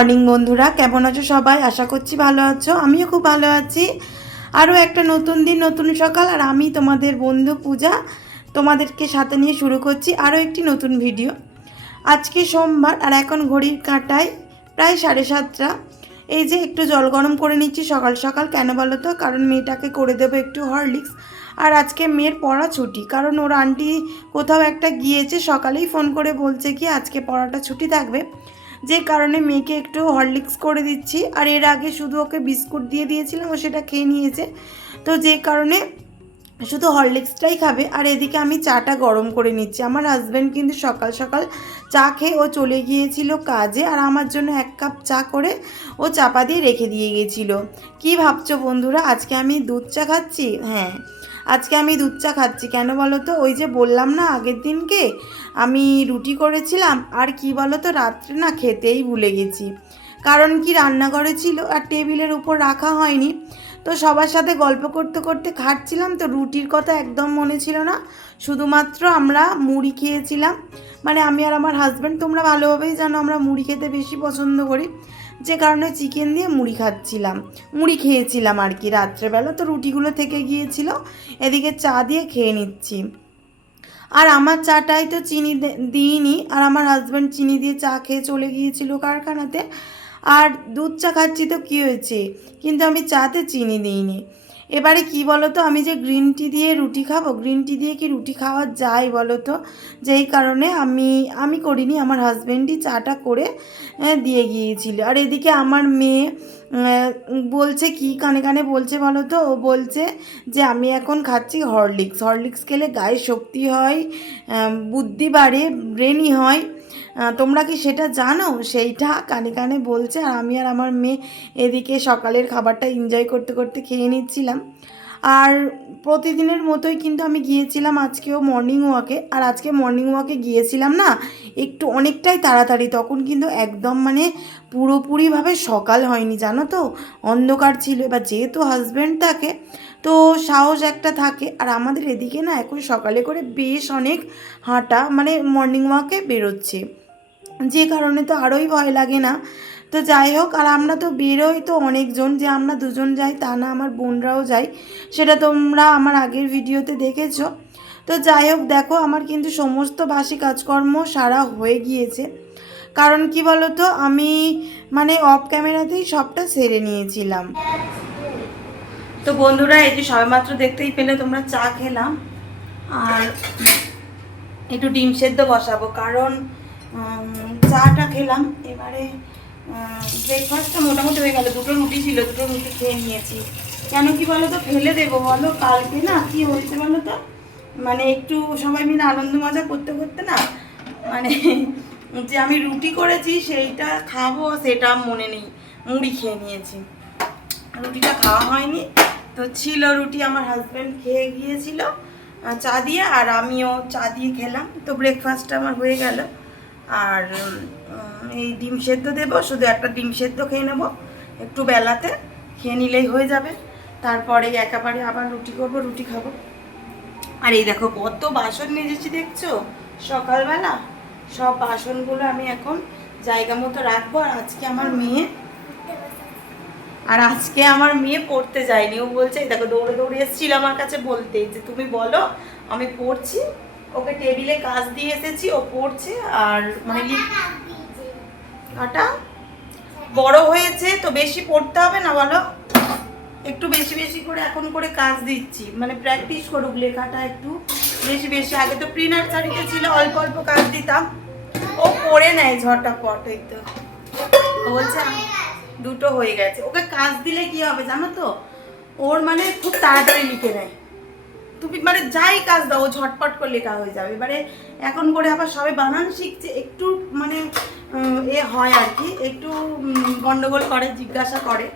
Morning বন্ধুরা, কেমন আছো সবাই? আশা করছি ভালো আছো। আমিও খুব ভালো আছি। আরও একটা নতুন দিন, নতুন সকাল, আর আমি তোমাদের বন্ধু পূজা তোমাদেরকে সাথে নিয়ে শুরু করছি আরও একটি নতুন ভিডিও। আজকে সোমবার আর এখন ঘড়ির কাঁটায় প্রায় 7:30। এই যে একটু জল গরম করে নিচ্ছি সকাল সকাল। কেন বলো তো? কারণ মেয়েটাকে করে দেবো একটু হরলিক্স। আর আজকে মেয়ের পড়া ছুটি, কারণ ওর আন্টি কোথাও একটা গিয়েছে। সকালেই ফোন করে বলছে কি আজকে পড়াটা ছুটি থাকবে, যে কারণে মেয়েকে একটু হরলিক্স করে দিচ্ছি। আর এর আগে শুধু ওকে বিস্কুট দিয়ে দিয়েছিলাম, ও সেটা খেয়ে নিয়েছে। তো যে কারণে শুধু হরলিক্সটাই খাবে। আর এদিকে আমি চাটা গরম করে নিচ্ছি। আমার হাজব্যান্ড কিন্তু সকাল সকাল চা খেয়ে ও চলে গিয়েছিল কাজে, আর আমার জন্য 1 কাপ চা করে ও চাপা দিয়ে রেখে দিয়ে গেছিলো। কি ভাবছো বন্ধুরা, আজকে আমি দুধ চা খাচ্ছি? হ্যাঁ, আজকে আমি দুধ চা খাচ্ছি। কেন বলো তো? ওই যে বললাম না আগের দিনকে আমি রুটি করেছিলাম, আর কি বলো তো, রাত্রে না খেতেই ভুলে গেছি। কারণ কি, রান্নাঘরে ছিল আর টেবিলের উপর রাখা হয়নি। তো সবার সাথে গল্প করতে করতে খাচ্ছিলাম, তো রুটির কথা একদম মনে ছিল না। শুধুমাত্র আমরা মুড়ি খেয়েছিলাম। মানে আমি আর আমার হাজব্যান্ড, তোমরা ভালোভাবেই জানো আমরা মুড়ি খেতে বেশি পছন্দ করি, যে কারণে চিকেন দিয়ে মুড়ি খেয়েছিলাম আর কি রাত্রেবেলা। তো রুটিগুলো থেকে গিয়েছিল, এদিকে চা দিয়ে খেয়ে নিচ্ছি। আর আমার চাটাই তো চিনি দিইনি, আর আমার হাজব্যান্ড চিনি দিয়ে চা খেয়ে চলে গিয়েছিল কারখানাতে। আর দুধ চা খাচ্ছি তো কী হয়েছে, কিন্তু আমি চাতে চিনি দিইনি। এবারে কি বলো তো, আমি যে গ্রিন টি দিয়ে রুটি খাবো, গ্রিন টি দিয়ে কি রুটি খাওয়া যায় বলো তো? যেই কারণে আমি করিনি, আমার হাজব্যান্ডই চাটা করে দিয়ে গিয়েছিল। আর এদিকে আমার মেয়ে বলছে কি, কানে কানে বলছে বলো তো? ও বলছে যে আমি এখন খাচ্ছি হরলিক্স খেলে গায়ে শক্তি হয়, বুদ্ধি বাড়ে, ব্রেনই হয়। তোমরা কি সেটা জানো? সেইটা কানে কানে বলছে, আর আমি আর আমার মেয়ে এদিকে সকালের খাবারটা এনজয় করতে করতে খেয়ে নিচ্ছিলাম। আর প্রতিদিনের মতোই কিন্তু আমি গিয়েছিলাম আজকেও মর্নিং ওয়াকে। আর আজকে মর্নিং ওয়াকে গিয়েছিলাম না একটু অনেকটাই তাড়াতাড়ি, তখন কিন্তু একদম মানে পুরোপুরিভাবে সকাল হয়নি, জানো তো, অন্ধকার ছিল। এবার যেহেতু হাজব্যান্ড থাকে তো সাহস একটা থাকে। আর আমাদের এদিকে না এখন সকালে করে বেশ অনেক হাঁটা, মানে মর্নিং ওয়াকে বেরোচ্ছে, যে কারণে তো আরোই ভয় লাগে না। তো যাই হোক, আর আমরা তো বেরোই তো অনেকজন, যে আমরা দুজন যাই তা না, আমার বোনরাও যায়, সেটা তোমরা আমার আগের ভিডিওতে দেখেছো। তো যাই হোক, দেখো আমার কিন্তু সমস্ত বাসি কাজকর্ম সারা হয়ে গিয়েছে। কারণ কি বলো তো, আমি মানে অফ ক্যামেরাতেই সবটা সেরে নিয়েছিলাম। তো বন্ধুরা, এই যে সবেমাত্র দেখতেই পেলে তোমরা, চা খেলাম আর একটু ডিম সেদ্ধ বসাবো, কারণ চাটা খেলাম। এবারে ব্রেকফাস্টটা মোটামুটি হয়ে গেল। দুটো রুটি ছিল, দুটো রুটি খেয়ে নিয়েছি। কেন কি বলো তো, ফেলে দেবো বলো? কালকে না কি হয়েছে বলো তো, মানে একটু সবাই মিলে আনন্দ মজা করতে করতে না, মানে যে আমি রুটি করেছি সেইটা খাবো সেটা মনে নেই, মুড়ি খেয়ে নিয়েছি, রুটিটা খাওয়া হয়নি। তো ছিল রুটি, আমার হাজব্যান্ড খেয়ে গিয়েছিল চা দিয়ে, আর আমিও চা দিয়ে খেলাম। তো ব্রেকফাস্টটা আমার হয়ে গেল। আর এই ডিম সেদ্ধ দেবো, শুধু একটা ডিম সেদ্ধ খেয়ে নেবো একটু বেলাতে, খেয়ে নিলেই হয়ে যাবে। তারপরে একেবারে আবার রুটি করবো, রুটি খাবো। আর এই দেখো কত বাসন মেজেছি দেখছো সকালবেলা। সব বাসনগুলো আমি এখন জায়গা মতো রাখবো। আর আজকে আমার মেয়ে পড়তে যায়নি। ও বলছে, দেখো দৌড়ে দৌড়ে এসেছিল আমার কাছে বলতে যে তুমি বলো আমি পড়ছি। ওকে টেবিলে কাজ দিয়ে এসেছি, ও পড়ছে। আর মানে কাটা বড় হয়েছে তো বেশি পড়তে হবে না বলো, একটু বেশি বেশি করে এখন করে কাজ দিচ্ছি, মানে প্র্যাকটিস করুক লেখাটা একটু বেশি বেশি। আগে তো প্রি নার্সারিতে ছিল অল্প অল্প কাজ দিতাম, ও পড়ে নেয় ঝটাপট। এই তো বলছে দুটো হয়ে গেছে। ওকে কাজ দিলে কি হবে জানো তো, ওর মানে খুব তাড়াতাড়ি লিখে নেয়। তুমি মানে যাই কাজ দাও ও ঝটপট করে লেখা হয়ে যাবে। এবারে এখন করে আবার সবাই বানান শিখছে, একটু মানে এ হয় আর কি, একটু গন্ডগোল করে, জিজ্ঞাসা করে।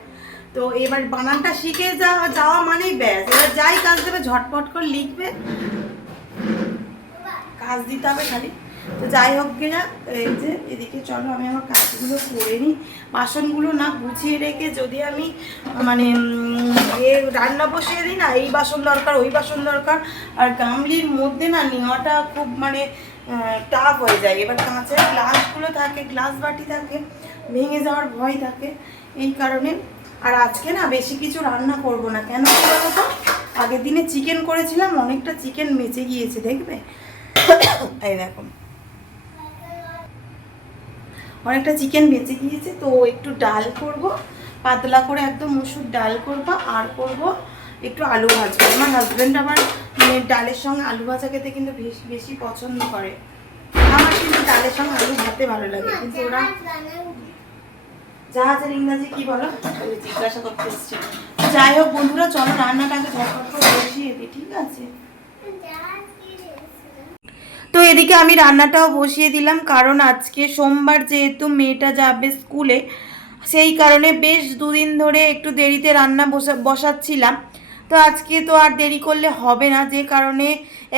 তো এবার বানানটা শিখে যাওয়া মানেই ব্যাস, এবার যাই কাজ দেবে ঝটপট করে লিখবে, কাজ দিতে হবে খালি। তো যাই হোক কিনা, এই যে এদিকে চলো আমি আমার কাজগুলো করে নিই। বাসনগুলো না গুছিয়ে রেখে যদি আমি মানে রান্না বসিয়ে দিই না, এই বাসন দরকার ওই বাসন দরকার, আর গামলির মধ্যে না নেওয়াটা খুব মানে টাফ হয়ে যায়। এবার কাঁচের গ্লাসগুলো থাকে, গ্লাস বাটি থাকে, ভেঙে যাওয়ার ভয় থাকে, এই কারণে। আর আজকে না বেশি কিছু রান্না করব না, কেন বলো তো, আগের দিনে চিকেন করেছিলাম, অনেকটা চিকেন বেঁচে গিয়েছে, দেখবে এই দেখো অনেকটা চিকেন বেঁচে গিয়েছে। তো একটু ডাল করব, পাতলা করে একদম মসুর ডাল করব, আর করব একটু আলু ভাজবো। আমার হাজব্যান্ড আবার মানে ডালের সঙ্গে আলু ভাজা খেতে কিন্তু বেশি পছন্দ করে। আমার কিন্তু ডালের সঙ্গে আলু ভাতে ভালো লাগে, কিন্তু ওরা জাহাজের ইংরাজি কি বলো জিজ্ঞাসা করতে এসছে। যাই হোক বন্ধুরা, চলো রান্নাটাকে ঝটপট করে বসিয়ে দিই, ঠিক আছে? তো এদিকে আমি রান্নাটাও বসিয়ে দিলাম, কারণ আজকে সোমবার যেহেতু মেয়েটা যাবে স্কুলে, সেই কারণে বেশ দুদিন ধরে একটু দেরিতে রান্না বসাচ্ছিলাম। তো আজকে তো আর দেরি করলে হবে না, যে কারণে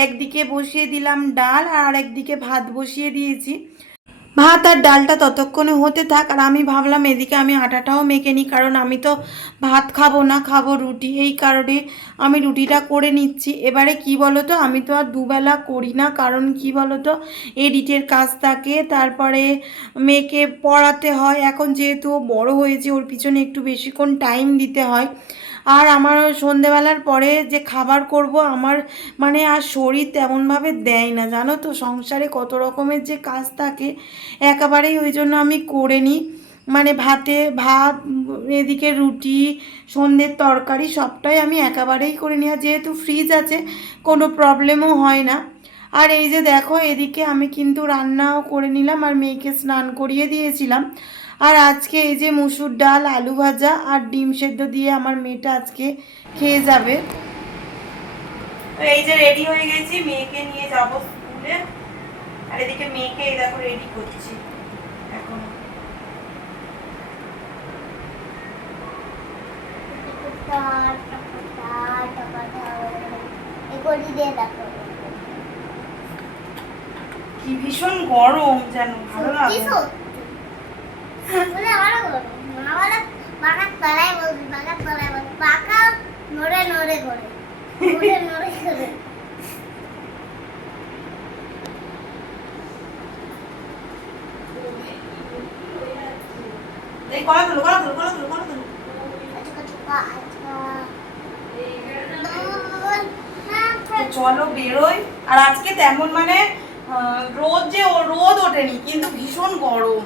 একদিকে বসিয়ে দিলাম ডাল, আর একদিকে ভাত বসিয়ে দিয়েছি। ভাত আর ডালটা ততক্ষণে হতে থাক, আর আমি ভাবলাম এদিকে আমি আটাটাও মেখে নিই, কারণ আমি তো ভাত খাবো না, খাবো রুটি, এই কারণে আমি রুটিটা করে নিচ্ছি। এবারে কি বলো তো, আমি তো আর দুবেলা করি না, কারণ কি বলো তো, এডিটের কাজ থাকে, তারপরে মেয়েকে পড়াতে হয়, এখন যেহেতু ও বড় হয়েছে, ওর পিছনে একটু বেশিক্ষণ টাইম দিতে হয়। আর আমার সন্ধেবেলার পরে যে খাবার করব, আমার মানে আর শরীর তেমনভাবে দেয় না, জানো তো, সংসারে কত রকমের যে কাজ থাকে, একেবারেই ওই জন্য আমি করে নিই। মানে ভাত, এদিকে রুটি, সন্ধ্যের তরকারি সবটাই আমি একেবারেই করে নিই, আর যেহেতু ফ্রিজ আছে কোনো প্রবলেমও হয় না। আর এই যে দেখো, এদিকে আমি কিন্তু রান্নাও করে নিলাম, আর মেয়েকে স্নান করিয়ে দিয়েছিলাম। আর আজকে এই যে মুসুর ডাল, আলু ভাজা আর ডিম সেদ্ধ দিয়ে আমার মেয়েটা আজকে খেয়ে যাবে। তো এই যে রেডি হয়ে গেছি, মেয়েকে নিয়ে যাব স্কুলে। আর এদিকে মেয়েকে এই দেখো রেডি করছি এখন। কি ভীষণ গরম, যেন ভালো লাগে। এই কলা তুলো, কলা তুলো, কলা তুলো, কলা তুলো। চলো বেরোই। আর আজকে তেমন মানে রোদ ওঠেনি, কিন্তু ভীষণ গরম।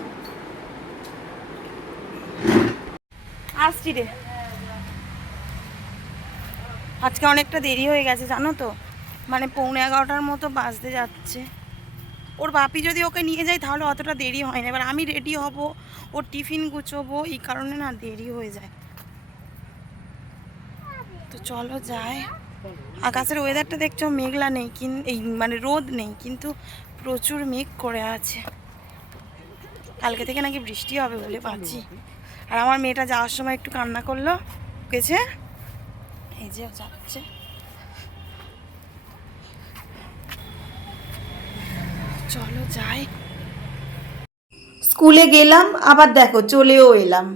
আসছি রে, আজকে অনেকটা দেরি হয়ে গেছে জানো তো, মানে 11:45 মতো বাজতে যাচ্ছে। ওর বাপি যদি ওকে নিয়ে যায় তাহলে অতটা দেরি হয় না, এবার আমি রেডি হব, ওর টিফিন গুছোবো, এই কারণে না দেরি হয়ে যায়। তো চলো যাই। আকাশের ওয়েদারটা দেখছো, মেঘলা নেই, এই মানে রোদ নেই, কিন্তু প্রচুর মেঘ করে আছে। কালকে থেকে নাকি বৃষ্টি হবে বলে পাচ্ছি। আর আমার মেয়েটা যাওয়ার সময় একটু কান্না করলো, গেছে, এই যে যাচ্ছে। চলো যাই। স্কুলে গেলাম, আবার দেখো চলেও এলাম।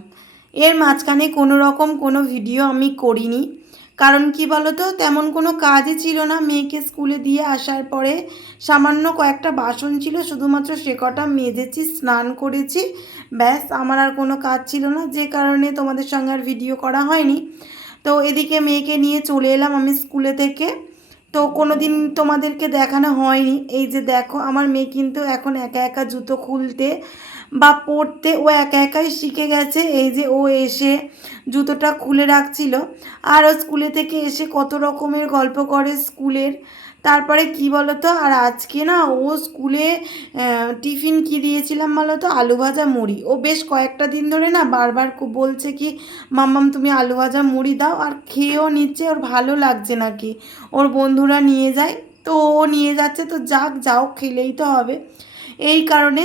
এর মাঝখানে কোনো রকম কোনো ভিডিও আমি করিনি, কারণ কি বলতো, তেমন কোনো কাজই ছিল না। মেয়েকে স্কুলে দিয়ে আসার পরে সামান্য কয়েকটা বাসন ছিল, শুধুমাত্র সে কটা মেজেছি, স্নান করেছি, ব্যাস। আমার আর কোনো কাজ ছিল না, যে কারণে তোমাদের সঙ্গে আর ভিডিও করা হয়নি। তো এদিকে মেয়েকে নিয়ে চলে এলাম আমি স্কুলে থেকে। তো কোনো দিন তোমাদেরকে দেখানো হয়নি, এই যে দেখো আমার মেয়ে কিন্তু এখন একা একা জুতো খুলতে বা পরতে ও একা একাই শিখে গেছে। এই যে ও এসে জুতোটা খুলে রাখছিল, আর ও স্কুলে থেকে এসে কত রকমের গল্প করে স্কুলের। তারপরে কি বলতো, আর আজকে না ও স্কুলে টিফিন কি দিয়েছিলাম বলতো, আলু ভাজা মুড়ি। ও বেশ কয়েকটা দিন ধরে না বারবার বলছে কি মাম্মাম তুমি আলু ভাজা মুড়ি দাও, আর খেয়েও নিচ্ছে, ওর ভালো লাগছে নাকি, ওর বন্ধুরা নিয়ে যায়, তো ও নিয়ে যাচ্ছে, তো যাও খেলেই তো হবে, এই কারণে।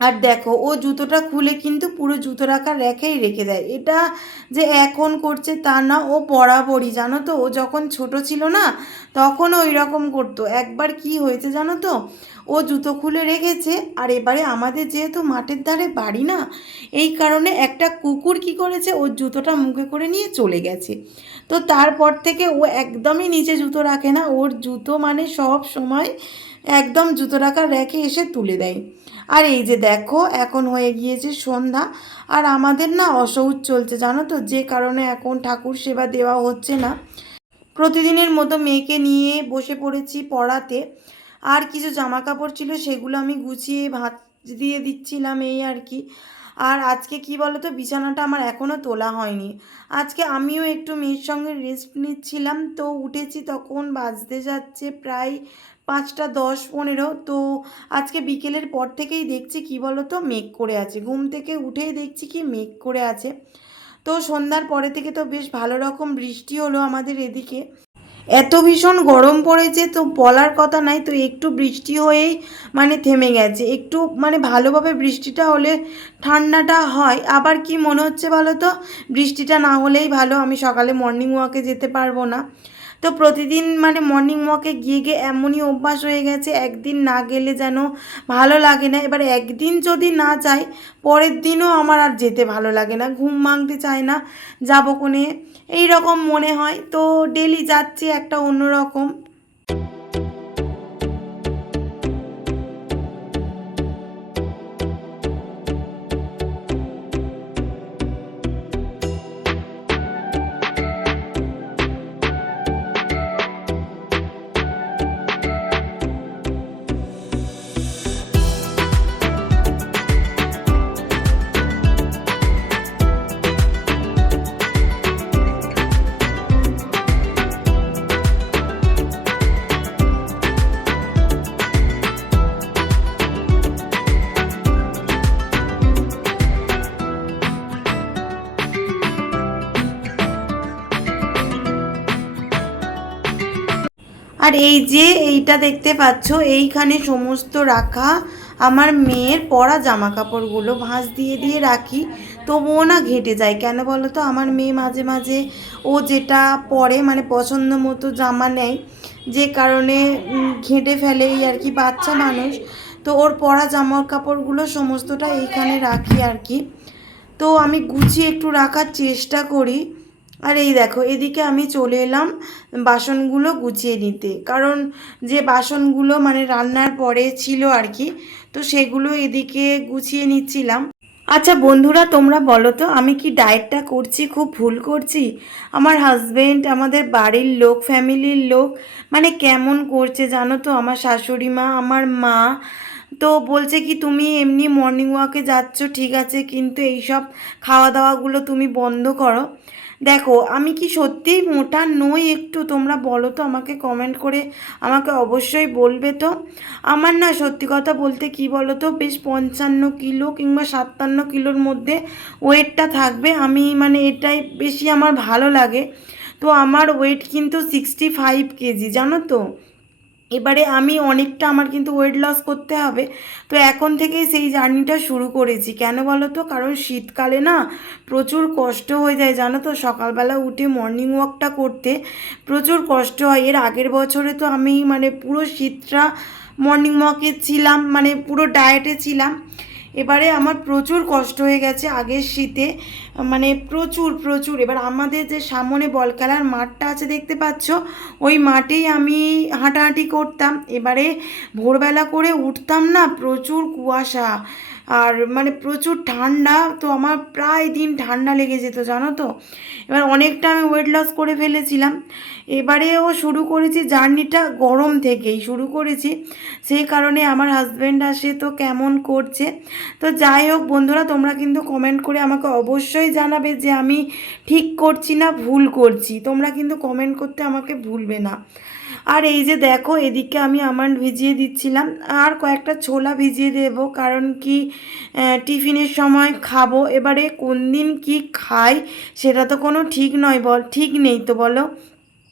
আর দেখো ও জুতোটা খুলে কিন্তু পুরো জুতো রাখার রেখেই রেখে দেয়। এটা যে এখন করছে তা না, ও বরাবরই, জানো তো, ও যখন ছোট ছিল না তখন ওই রকম করতো। একবার কি হয়েছে জানো তো, ও জুতো খুলে রেখেছে, আর এবারে আমাদের যেহেতু মাঠের ধারে বাড়ি না, এই কারণে একটা কুকুর কি করেছে, ওর জুতোটা মুখে করে নিয়ে চলে গেছে। তো তারপর থেকে ও একদমই নিচে জুতো রাখে না, ওর জুতো মানে সব সময় একদম জুতো রাখার র্যাকে এসে তুলে দেয়। আর এই যে দেখো এখন হয়ে গিয়েছে সন্ধ্যা, আর আমাদের না অসৌচ চলছে জানো তো, যে কারণে এখন ঠাকুর সেবা দেওয়া হচ্ছে না। প্রতিদিনের মতো মেয়েকে নিয়ে বসে পড়েছি পড়াতে, আর কিছু জামা কাপড় ছিল সেগুলো আমি গুছিয়ে ভাঁজ দিয়ে দিচ্ছিলাম এই আর কি। আর আজকে কি বলো তো, বিছানাটা আমার এখনও তোলা হয়নি। আজকে আমিও একটু মেয়ের সঙ্গে রেস্ট নিচ্ছিলাম, তো উঠেছি তখন বাজতে যাচ্ছে প্রায় 5:10-15। তো আজকে বিকেলের পর থেকেই দেখছি কি বলো তো, মেঘ করে আছে, ঘুম থেকে উঠেই দেখছি কি মেঘ করে আছে। তো সন্ধ্যার পরে থেকে তো বেশ ভালো রকম বৃষ্টি হলো আমাদের এদিকে। এত ভীষণ গরম পড়েছে তো বলার কথা নাই, তো একটু বৃষ্টি হয়েই মানে থেমে গেছে। একটু মানে ভালোভাবে বৃষ্টিটা হলে ঠান্ডাটা হয়। আবার কি মনে হচ্ছে বলো তো, বৃষ্টিটা না হলেই ভালো, আমি সকালে মর্নিং ওয়াকে যেতে পারবো না। তো প্রতিদিন মানে মর্নিং ওয়াকে গিয়ে গিয়ে এমনই অভ্যাস হয়ে গেছে, একদিন না গেলে যেন ভালো লাগে না। এবার একদিন যদি না যাই, পরের দিনও আমার আর যেতে ভালো লাগে না, ঘুম ভাঙতে চায় না, যাবো কোনে এই রকম মনে হয়। তো ডেলি যাচ্ছি একটা অন্যরকম। আর এই যে এইটা দেখতে পাচ্ছ, এইখানে সমস্ত রাখা আমার মেয়ের পরা জামা কাপড়গুলো ভাঁজ দিয়ে দিয়ে রাখি, তবুও না ঘেঁটে যায়। কেন বলো তো, আমার মেয়ে মাঝে মাঝে ও যেটা পরে মানে পছন্দ মতো জামা নেয়, যে কারণে ঘেঁটে ফেলে এই আর কি, বাচ্চা মানুষ। তো ওর পরা জামা কাপড়গুলো সমস্তটা এইখানে রাখি আর কি। তো আমি গুছিয়ে একটু রাখার চেষ্টা করি। আর এই দেখো এদিকে আমি চলে এলাম বাসনগুলো গুছিয়ে নিতে, কারণ যে বাসনগুলো মানে রান্নার পরে ছিল আর কি, তো সেগুলো এদিকে গুছিয়ে নিচ্ছিলাম। আচ্ছা বন্ধুরা, তোমরা বলো তো আমি কি ডায়েটটা করছি খুব ভুল করছি? আমার হাজবেন্ড, আমাদের বাড়ির লোক, ফ্যামিলির লোক মানে কেমন করছে জানো তো, আমার শাশুড়ি মা, আমার মা তো বলছে কি তুমি এমনি মর্নিং ওয়াকে যাচ্ছ ঠিক আছে, কিন্তু এইসব খাওয়া দাওয়াগুলো তুমি বন্ধ করো। দেখো আমি কি সত্যিই মোটা নই একটু? তোমরা বলো তো আমাকে, কমেন্ট করে আমাকে অবশ্যই বলবে তো। আমার না সত্যি কথা বলতে কি বলো তো, বেশ 55 কিলো কিংবা 57 কিলোর মধ্যে ওয়েটটা থাকবে। আমি মানে এটাই বেশি আমার ভালো লাগে। তো আমার ওয়েট কিন্তু 65 কেজি জানো তো। এবারে আমি অনেকটা, আমার কিন্তু ওয়েট লস করতে হবে। তো এখন থেকেই সেই জার্নিটা শুরু করেছি। কেন বলো তো, কারণ শীতকালে না প্রচুর কষ্ট হয়ে যায় জানো তো, সকালবেলা উঠে মর্নিং ওয়াকটা করতে প্রচুর কষ্ট হয়। এর আগের বছরে তো আমি মানে পুরো শীতটা মর্নিং ওয়াকে ছিলাম, মানে পুরো ডায়েটে ছিলাম। এবারে আমার প্রচুর কষ্ট হয়ে গেছে আগের শীতে, মানে প্রচুর প্রচুর। এবার আমাদের যে সামনে বল খেলার মাঠটা আছে দেখতে পাচ্ছ, ওই মাঠেই আমি হাঁটাহাঁটি করতাম। এবারে ভোরবেলা করে উঠতাম না, প্রচুর কুয়াশা আর মানে প্রচুর ঠান্ডা, তো আমার প্রায় দিন ঠান্ডা লেগে যেত জানো তো। এবার অনেকটা আমি ওয়েট লস করে ফেলেছিলাম। এবারেও শুরু করেছি জার্নিটা, গরম থেকেই শুরু করেছি, সেই কারণে আমার হাজব্যান্ড আসে তো কেমন করছে। তো যাই হোক বন্ধুরা, তোমরা কিন্তু কমেন্ট করে আমাকে অবশ্যই জানাবে যে আমি ঠিক করছি না ভুল করছি, তোমরা কিন্তু কমেন্ট করতে আমাকে ভুলবে না। আর এই যে দেখো এদিকে আমি আমন্ড ভিজিয়ে দিচ্ছিলাম, আর কয়েকটা ছোলা ভিজিয়ে দেবো, কারণ কি টিফিনের সময় খাবো। এবারে কোন দিন কি খাই সেটা তো কোনো ঠিক নয়, ঠিক নেই তো বলো।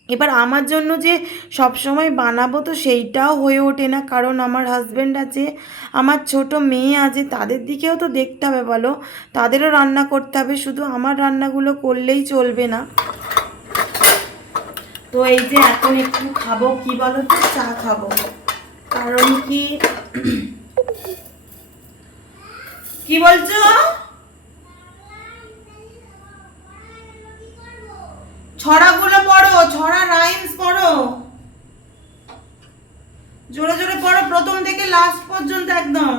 এবার আমার জন্য যে সব সময় বানাবো তো সেইটাও হয়ে ওঠে না, কারণ আমার হাজব্যান্ড আছে, আমার ছোট মেয়ে আছে, তাদের দিকেও তো দেখতে হবে বলো, তাদেরও রান্না করতে হবে, শুধু আমার রান্নাগুলো করলেই চলবে না। তো এই যে এখন একটু খাবো কি বলো তো, চা খাবো। কারণ কি, কি বলছো? ছড়াগুলো পড়ো, ছড়া রাইমস পড়ো। জোরে জোরে পড়ো প্রথম থেকে লাস্ট পর্যন্ত একদম।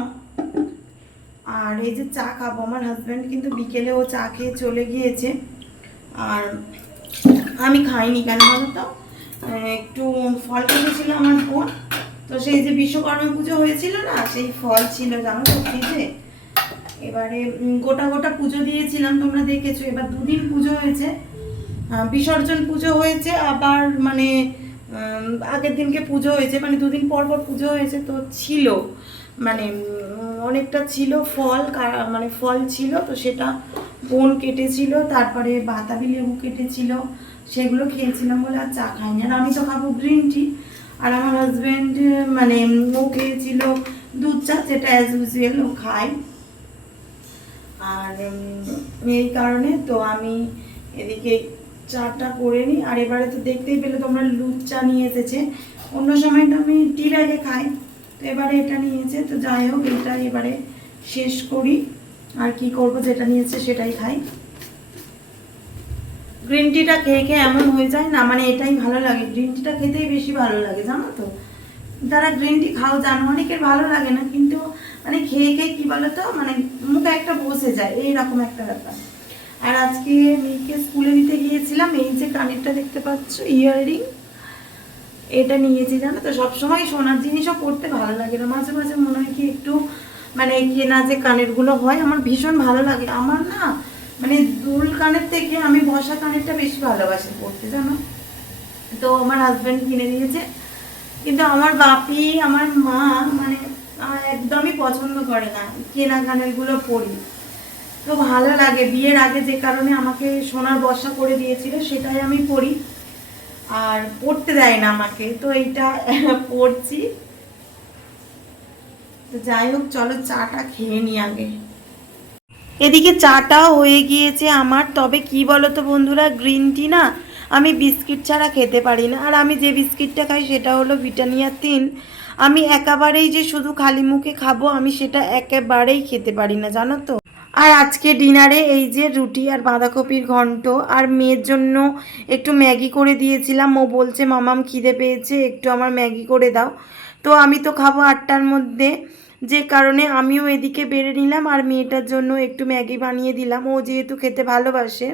আর এই যে চা খাবো, আমার হাজব্যান্ড কিন্তু বিকেলে ও চা খেয়ে চলে গিয়েছে, আর আমি খাইনি। কেন বলো তো, একটু ফল কিনেছিল আমার বোন, তো সেই যে বিশ্বকর্মা পুজো হয়েছিল না, সেই ফল ছিল জানো তো ফ্রিজে। এবারে গোটা গোটা পুজো দিয়েছিলাম, তোমরা দেখেছো। এবার দুদিন পুজো হয়েছে, বিসর্জন পুজো হয়েছে, আবার মানে আগের দিনকে পুজো হয়েছে, মানে দুদিন পর পর পুজো হয়েছে। তো ছিল মানে অনেকটা ছিল ফল, মানে ফল ছিল, তো সেটা বোন কেটেছিল, তারপরে বাতাবি লেবু কেটেছিল, সেগুলো খেয়েছিলাম বলে আর চা খাইনি। আর আমি তো খাবো গ্রিন টি, আর আমার হাজব্যান্ড মানে ও খেয়েছিল দুধ চা, যেটা অ্যাজ ইউজুয়াল ও খায়। আর এই কারণে তো আমি এদিকে চাটা করে নিই। আর এবারে তো দেখতেই পেলে তোমরা দুধ চা নিয়ে এসেছে, অন্য সময় তো আমি টি ব্যাগে খাই, তো এবারে এটা নিয়েছে। তো যাই হোক, এটা এবারে শেষ করি, আর কি করব, যেটা নিয়েছে সেটাই খাই। গ্রিন টিটা খেয়ে খেয়ে এমন হয়ে যায় না, মানে এটাই ভালো লাগে, গ্রিন টিটা খেতেই বেশি ভালো লাগে জানো তো। যারা গ্রিন টি খাও জানো, অনেকের ভালো লাগে না, কিন্তু মানে খেয়ে খেয়ে কি বলতো, মানে মুখে একটা বসে যায়, এইরকম একটা ব্যাপার। আর আজকে মেয়েকে স্কুলে দিতে গিয়েছিলাম, এই যে কানেরটা দেখতে পাচ্ছ, ইয়াররিং, এটা নিয়েছি জানো তো। সবসময় সোনার জিনিসও পড়তে ভালো লাগে না, মাঝে মাঝে মনে হয় কি একটু মানে কেনা যে কানেরগুলো হয়, আমার ভীষণ ভালো লাগে। আমার না মানে দুল কানের থেকে আমি বসা কানেরটা বেশি ভালোবাসি পড়তে জানো। তো আমার হাজব্যান্ড কিনে দিয়েছে, কিন্তু আমার বাপি আমার মা মানে একদমই পছন্দ করে না কেনা কানেরগুলো পরি। তো ভালো লাগে, বিয়ের আগে যে কারণে আমাকে সোনার বর্ষা করে দিয়েছিল সেটাই আমি পরি, আর পড়তে দেয় না আমাকে, তো এইটা পড়ছি। তো যাই হোক, চলো চাটা খেয়ে নি আগে। এদিকে চাটাও হয়ে গিয়েছে আমার। তবে কি বলো তো বন্ধুরা, গ্রিন টি না আমি বিস্কিট ছাড়া খেতে পারি না। আর আমি যে বিস্কিটটা খাই সেটা হলো ব্রিটানিয়া 3। আমি একেবারেই যে শুধু খালি মুখে খাবো, আমি সেটা একেবারেই খেতে পারি না জানো তো। আর আজকে ডিনারে এই যে রুটি আর বাঁধাকপির ঘন্ট, আর মেয়ের জন্য একটু ম্যাগি করে দিয়েছিলাম। ও বলছে মামাম খিদে পেয়েছে, একটু আমার ম্যাগি করে দাও। তো আমি তো খাবো 8টার মধ্যে, যে কারণে আমিও এদিকে বেড়ে নিলাম, আর মেয়েটার জন্য একটু ম্যাগি বানিয়ে দিলাম, ও যেহেতু খেতে ভালোবাসে।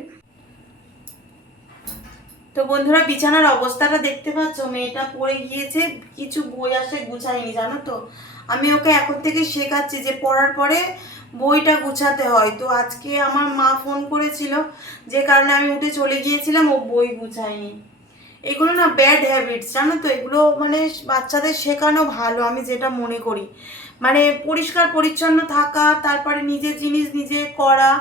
তো বন্ধুরা, বিছানার অবস্থাটা দেখতে পাচ্ছ, মেয়েটা পড়ে গিয়েছে, কিছু বই আসে গুছায়নি জানো তো। আমি ওকে এখন থেকে শেখাচ্ছি যে পড়ার পরে বইটা গুছাতে হয়। তো আজকে আমার মা ফোন করেছিল, যে কারণে আমি উঠে চলে গিয়েছিলাম, ও বই গুছায়নি। এগুলো না ব্যাড হ্যাবিটস জানো তো, এগুলো মানে বাচ্চাদের শেখানো ভালো, আমি যেটা মনে করি। মানে পরিষ্কার পরিচ্ছন্ন থাকা, তারপরে নিজের জিনিস নিজে করা,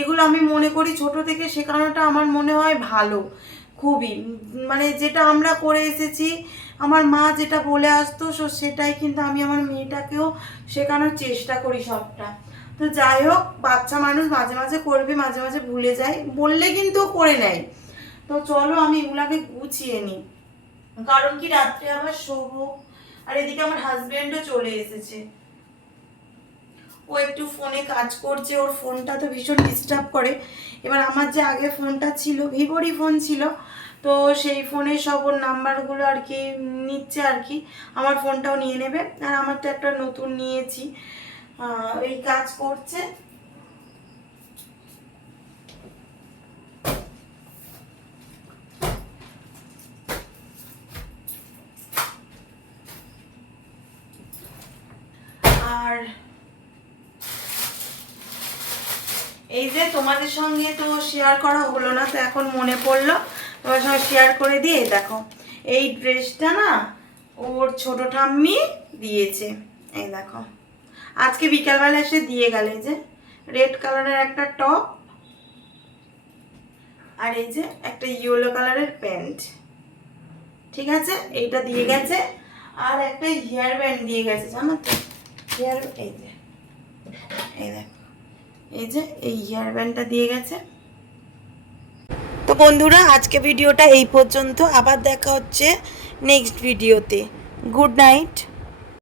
এগুলো আমি মনে করি ছোট থেকে শেখানোটা আমার মনে হয় ভালো খুবই। মানে যেটা আমরা করে এসেছি, আমার মা যেটা বলে আসতো, সেটাই কিন্তু আমি আমার মেয়েটাকেও শেখানোর চেষ্টা করি সবটা। তো যাই হোক, বাচ্চা মানুষ মাঝে মাঝে করবে, মাঝে মাঝে ভুলে যায়, বললে কিন্তু করে নেয়। তো চলো আমি এগুলাকে গুছিয়ে নিই, কারণ কি রাত্রে আবার শোবো। আর এদিকে আমার হাজবেন্ডও চলে এসেছে, ও একটু ফোনে কাজ করছে, ওর ফোনটা তো ভীষণ ডিস্টার্ব করে। এবার আমার যে আগে ফোনটা ছিল, ভিভোরই ফোন ছিল, তো সেই ফোনে সব ওর নাম্বারগুলো আর কি নিচ্ছে আর কি, আমার ফোনটাও নিয়ে নেবে। আর আমার তো একটা নতুন নিয়েছি, এই কাজ করছে। আর এই যে তোমাদের সঙ্গে তো শেয়ার করা হলো না, তো এখন মনে পড়লো তোমার সঙ্গে শেয়ার করে দিয়ে। দেখো এই ড্রেসটা না ওর ছোট ঠাম্মি দিয়েছে, এই দেখো আজকে বিকালবেলা এসে দিয়ে গেলে। যে রেড কালারের একটা টপ, আর এই যে একটা ইয়েলো কালারের প্যান্ট, ঠিক আছে, এইটা দিয়ে গেছে। আর একটা হেয়ার ব্যান্ড দিয়ে গেছে জানো তো, হেয়ার, এই যে এই দেখো, এই যে এই হেয়ার ব্যান্ডটা দিয়ে গেছে। তো বন্ধুরা, আজকে ভিডিওটা এই পর্যন্ত, আবার দেখা হচ্ছে নেক্সট ভিডিওতে। Good night.